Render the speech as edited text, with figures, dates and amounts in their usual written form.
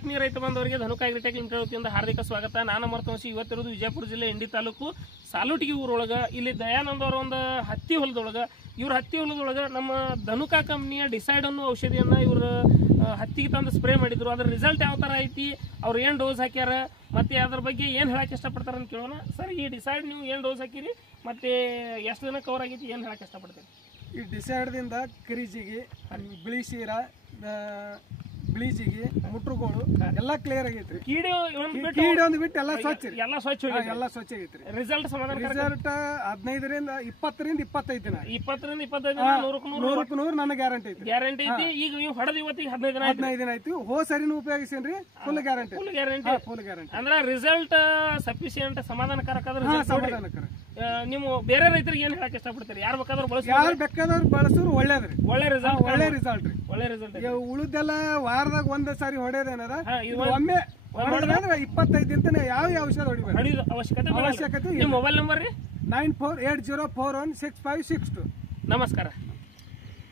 ಆತ್ಮೀಯ ರೈತ ಬಂದವರಿಗೆ ಧನುಕಾ ಅಗ್ರಿಟೆಕ್ ಲಿಮಿಟೆಡ್ ವತಿಯಿಂದ ಹಾರ್ದಿಕ ಸ್ವಾಗತ. ನಾನು ಅಮರ್ತವಂಶಿ. ಇವತ್ತಿರೋದು ವಿಜಯಪುರ ಜಿಲ್ಲೆ ಇಂಡಿ ತಾಲೂಕು ಸಾಲುಟಿಗಿ ಊರೊಳಗ. ಇಲ್ಲಿ ದಯಾನಂದ್ ಅವರ ಒಂದು ಹತ್ತಿ ಹೊಲದೊಳಗ, ಇವ್ರ ಹತ್ತಿ ಹೊಲದೊಳಗ ನಮ್ಮ ಧನುಕಾ ಕಂಪ್ನಿಯ ಡಿಸೈಡ್ ಅನ್ನೋ ಔಷಧಿಯನ್ನ ಇವರು ಹತ್ತಿಗೆ ತಂದು ಸ್ಪ್ರೇ ಮಾಡಿದ್ರು. ಅದ್ರ ರಿಸಲ್ಟ್ ಯಾವ ತರ ಐತಿ, ಅವ್ರು ಏನ್ ಡೋಸ್ ಹಾಕ್ಯಾರ, ಮತ್ತೆ ಅದ್ರ ಬಗ್ಗೆ ಏನ್ ಹೇಳಕ್ ಇಷ್ಟಪಡ್ತಾರ ಅಂತ ಕೇಳೋಣ. ಸರ್, ಈ ಡಿಸೈಡ್ ನೀವು ಏನ್ ಡೋಸ್ ಹಾಕಿರಿ, ಮತ್ತೆ ಎಷ್ಟು ದಿನ ಕವರ್ ಆಗೈತಿ, ಏನ್ ಹೇಳಕ್ ಇಷ್ಟಪಡ್ತೀರಿ? ಈ ಡಿಸೈಡ್ದಿಂದ ಕ್ರೀಜಿಗೆ, ಬಿಳಿಸೀರ, ಬ್ಲೀಚಿಗೆ, ಮುಟ್ರುಗಳು ಎಲ್ಲ ಕ್ಲಿಯರ್ ಆಗೈತ್ರಿ. ಕೀಡಿ ಒಂದು ಬಿಟ್ಟು ಎಲ್ಲ ಸ್ವಚ್ಛ, ಎಲ್ಲ ಸ್ವಚ್ಛ ಆಗೈತ್ರಿ. ರಿಸಲ್ಟ್ ಸಮಾಧಾನ. ರಿಸಲ್ಟ್ 15ರಿಂದ 20ರಿಂದ 25 ದಿನ, 20ರಿಂದ 25 ದಿನ, 100ಕ್ಕೆ 100 ನನ್ನ ಗ್ಯಾರಂಟಿ ಐತಿ. ಗ್ಯಾರಂಟಿ ಐತಿ. ಈಗ ನೀವು ಹೊಡೆದ ಇವತ್ತಿಗೆ 15 ದಿನ ಆಯ್ತು. ಹೋ ಸರಿನೂ ಉಪಯೋಗಿಸೇನ್ರಿ, ಫುಲ್ ಗ್ಯಾರಂಟಿ. ಫುಲ್ ಗ್ಯಾರಂಟಿ ಅಂದ್ರೆ ರಿಸಲ್ಟ್ ಸಫಿಶಿಯಂಟ್, ಸಮಾಧಾನಕಾರಕ. ಸಮಾಧಾನಕರ. ನೀವು ಬೇರೆ ರೈತರಿಗೆ ಏನ್ ಹೇಳಕ್ ಇಷ್ಟಪಡ್ತೀರಿ? ಯಾರು ಬೇಕಾದ್ರೂ ಬಳಸಿದ್ರು ಒಳ್ಳೇದ್ರಿ. ಒಳ್ಳೆ ರಿಸಲ್ಟ್ ರೀ. ಒಳ್ಳೆ ರಿಸಲ್ಟ್. ಉಳಿದೆಲ್ಲ ವಾರದಾಗ ಒಂದ್ ಸಾರಿ ಹೊಡೆಯೋದೇನದ, ಒಮ್ಮೆ ಹೊಡೆದ್ರೆ 25 ದಿನ ಯಾವ ಔಷಧ ಹೊಡಿಬೇಕು ಅವಶ್ಯಕತೆ. ನಿಮ್ಮ ಮೊಬೈಲ್ ನಂಬರ್ ರೀ? 9480416562. ನಮಸ್ಕಾರ.